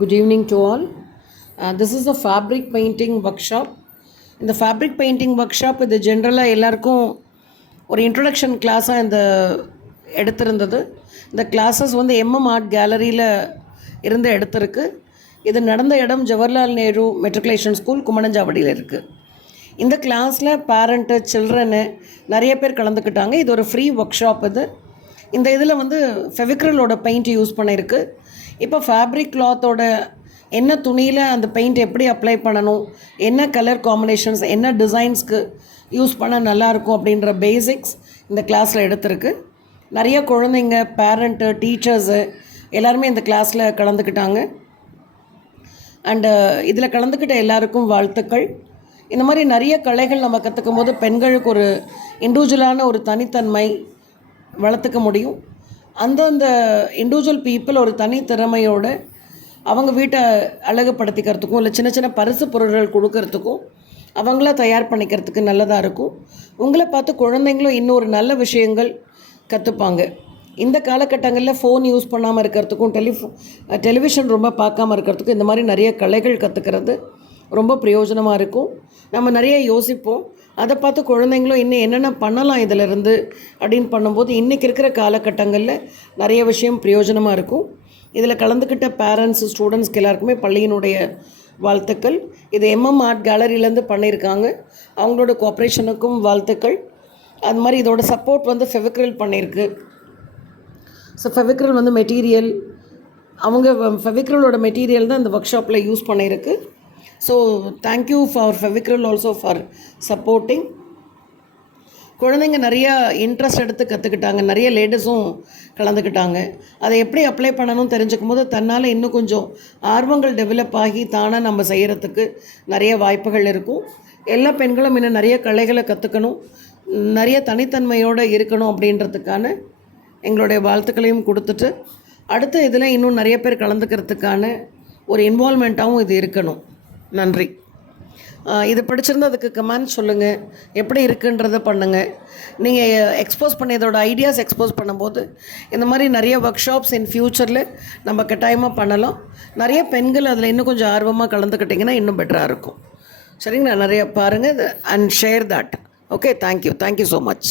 Good evening to all. This is a fabric painting workshop. இந்த fabric painting work shop இது ஜென்ரலாக எல்லாருக்கும் ஒரு இன்ட்ரொடக்ஷன் கிளாஸாக எடுத்திருந்தது. இந்த கிளாஸஸ் எம்எம் ஆர்ட் கேலரியில் இருந்து எடுத்திருக்கு. இது நடந்த இடம் ஜவஹர்லால் நேரு மெட்ரிகுலேஷன் ஸ்கூல் குமணஞ்சாவடியில் இருக்குது. இந்த கிளாஸில் பேரண்ட்டு சில்ட்ரனு நிறைய பேர் கலந்துக்கிட்டாங்க. இது ஒரு ஃப்ரீ ஒர்க் ஷாப். இந்த இதில் ஃபெவிக்ரிலோட பெயிண்ட் யூஸ் பண்ணியிருக்கு. இப்போ ஃபேப்ரிக் கிளாத்தோட என்ன துணியில் அந்த பெயிண்ட் எப்படி அப்ளை பண்ணணும், என்ன கலர் காம்பினேஷன்ஸ், என்ன டிசைன்ஸ்க்கு யூஸ் பண்ண நல்லாயிருக்கும் அப்படின்ற பேசிக்ஸ் இந்த கிளாஸில் எடுத்திருக்கு. நிறைய குழந்தைங்க, பேரண்ட்டு, டீச்சர்ஸு எல்லாருமே இந்த கிளாஸில் கலந்துக்கிட்டாங்க. அண்டு இதில் கலந்துக்கிட்ட எல்லாருக்கும் வாழ்த்துக்கள். இந்த மாதிரி நிறைய கலைகள் நம்ம கற்றுக்கும் போது பெண்களுக்கு ஒரு இண்டிவிஜுவலான ஒரு தனித்தன்மை வளர்த்துக்க முடியும். அந்தந்த இண்டிவிஜுவல் பீப்புள் ஒரு தனி திறமையோடு அவங்க வீட்டை அழகுப்படுத்திக்கிறதுக்கும் இல்லை சின்ன சின்ன பரிசு பொருட்கள் கொடுக்கறதுக்கும் அவங்கள தயார் பண்ணிக்கிறதுக்கு நல்லதாக இருக்கும். உங்களை பார்த்து குழந்தைங்களும் இன்னொரு நல்ல விஷயங்கள் கற்றுப்பாங்க. இந்த காலகட்டங்களில் ஃபோன் யூஸ் பண்ணாமல் இருக்கிறதுக்கும் டெலிவிஷன் ரொம்ப பார்க்காம இருக்கிறதுக்கும் இந்த மாதிரி நிறைய கலைகள் கற்றுக்கிறது ரொம்ப பிரயோஜனமாக இருக்கும். நம்ம நிறைய யோசிப்போம், அதை பார்த்து குழந்தைங்களும் இன்னும் என்னென்ன பண்ணலாம் இதிலிருந்து அப்படின்னு பண்ணும்போது இன்றைக்கி இருக்கிற காலகட்டங்களில் நிறைய விஷயம் பிரயோஜனமாக இருக்கும். இதில் கலந்துக்கிட்ட பேரண்ட்ஸு, ஸ்டூடெண்ட்ஸ்க்கு எல்லாருக்குமே பள்ளியினுடைய வாழ்த்துக்கள். இது எம்எம் ஆர்ட் கேலரியிலேருந்து பண்ணியிருக்காங்க. அவங்களோட கோஆப்ரேஷனுக்கும் வாழ்த்துக்கள். அது மாதிரி இதோட சப்போர்ட் ஃபெவிக்ரில் பண்ணியிருக்கு. ஸோ ஃபெவிக்ரில் மெட்டீரியல், அவங்க ஃபெவிக்ரிலோட மெட்டீரியல் தான் இந்த ஒர்க் ஷாப்பில் யூஸ் பண்ணியிருக்கு. So thank you for Fevicryl also for supporting. குழந்தைங்க நிறையா இன்ட்ரெஸ்ட் எடுத்து கற்றுக்கிட்டாங்க. நிறைய லேடிஸும் கலந்துக்கிட்டாங்க. அதை எப்படி அப்ளை பண்ணணும்னு தெரிஞ்சுக்கும் போது தன்னால் இன்னும் கொஞ்சம் ஆர்வங்கள் டெவலப் ஆகி தானாக நம்ம செய்கிறதுக்கு நிறைய வாய்ப்புகள் இருக்கும். எல்லா பெண்களும் இன்னும் நிறைய கலைகளை கற்றுக்கணும், நிறைய தனித்தன்மையோடு இருக்கணும் அப்படின்றதுக்கான எங்களுடைய வாழ்த்துக்களையும் கொடுத்துட்டு அடுத்த இதில் இன்னும் நிறைய பேர் கலந்துக்கிறதுக்கான ஒரு இன்வால்மெண்ட்டாகவும் இது இருக்கணும். நன்றி. இது பிடிச்சிருந்தால் அதுக்கு கமெண்ட் சொல்லுங்கள், எப்படி இருக்குன்றதை பண்ணுங்கள். நீங்கள் எக்ஸ்போஸ் பண்ணி இதோட ஐடியாஸ் எக்ஸ்போஸ் பண்ணும்போது இந்த மாதிரி நிறைய ஒர்க் ஷாப்ஸ் இன் ஃப்யூச்சரில் நம்ம கட்டாயமாக பண்ணலாம். நிறைய பெண்கள் அதில் இன்னும் கொஞ்சம் ஆர்வமாக கலந்துக்கிட்டிங்கன்னா இன்னும் பெட்டராக இருக்கும். சரிங்களா? நிறைய பாருங்கள் and share that. Okay, thank you so much.